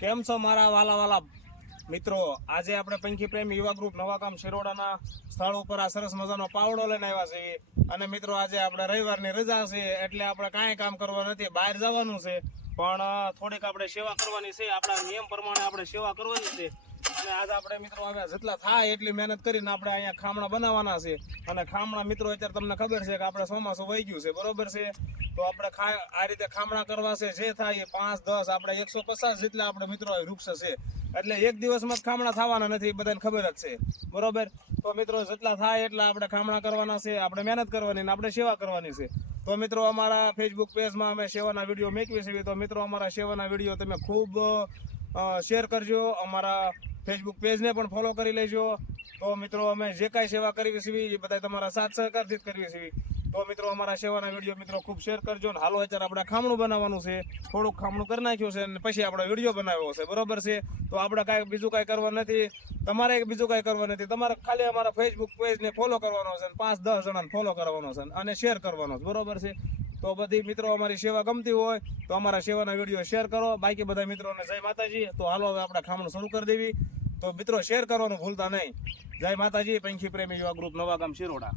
કેમ છો મારા વાલા વાલા મિત્રો? આજે આપણે પંખી પ્રેમી યુવા ગ્રુપ નવાકામ શિરોડાના સ્થળ ઉપર આ સરસ મજાનો પાવડો લઈને આવ્યા છીએ. અને મિત્રો, આજે આપણે રવિવારની રજા છે, એટલે આપણે કાંઈ કામ કરવા નથી, બહાર જવાનું છે. પણ થોડીક આપણે સેવા કરવાની છે. આપણા નિયમ પ્રમાણે આપણે સેવા કરવાની છે. અને આજ આપણે મિત્રો હવે જેટલા થાય એટલી મહેનત કરીને આપણે અહીંયા ખામણા બનાવવાના છે. અને ખામણા મિત્રો, અત્યારે તમને ખબર છે કે આપણે ચોમાસું વહી ગયું છે, બરોબર છે? તો આપણે આ રીતે ખામણા કરવા છે, જે થાય એ પાંચ, દસ, આપણે એકસો પચાસ જેટલા આપણે મિત્રો વૃક્ષ છે. એટલે એક દિવસમાં જ ખામણા થવાના નથી બધાને ખબર જ છે. બરોબર? તો મિત્રો, જેટલા થાય એટલા આપણે ખામણા કરવાના છે, આપણે મહેનત કરવાની ને આપણે સેવા કરવાની છે. તો મિત્રો, અમારા ફેસબુક પેજમાં અમે સેવાના વીડિયો મેકવી છે. તો મિત્રો, અમારા સેવાના વીડિયો તમે ખૂબ શેર કરજો. અમારા ફેસબુક પેજને પણ ફોલો કરી લેજો. તો મિત્રો, અમે જે કાંઈ સેવા કરવી છીએ, એ બધા તમારા સાથ સહકારથી જ કરવી છે તો મિત્રો, અમારા સેવાના વીડિયો મિત્રો ખૂબ શેર કરજો ને હાલો અત્યારે આપણે ખામણું બનાવવાનું છે. થોડુંક ખામણું કરી નાખ્યું છે અને પછી આપણે વીડિયો બનાવ્યો છે. બરોબર છે? તો આપણે કાંઈ બીજું કાંઈ કરવા નથી. તમારે બીજું કાંઈ કરવા નથી. તમારે ખાલી અમારા ફેસબુક પેજને ફોલો કરવાનો છે પાંચ, દસ જણાને ફોલો કરવાનો છે અને શેર કરવાનો છે. બરોબર છે? તો બધી મિત્રો અમારી સેવા ગમતી હોય, તો અમારા સેવાના વીડિયો શેર કરો. બાકી બધા મિત્રોને જય માતાજી. તો હાલો હવે આપણે ખામણું શરૂ કરી દેવી. તો મિત્રો શેર કરવાનું ભૂલતા નહીં. જય માતાજી, પંખી પ્રેમી યુવા ગ્રુપ નવા ગામ શિરોડા.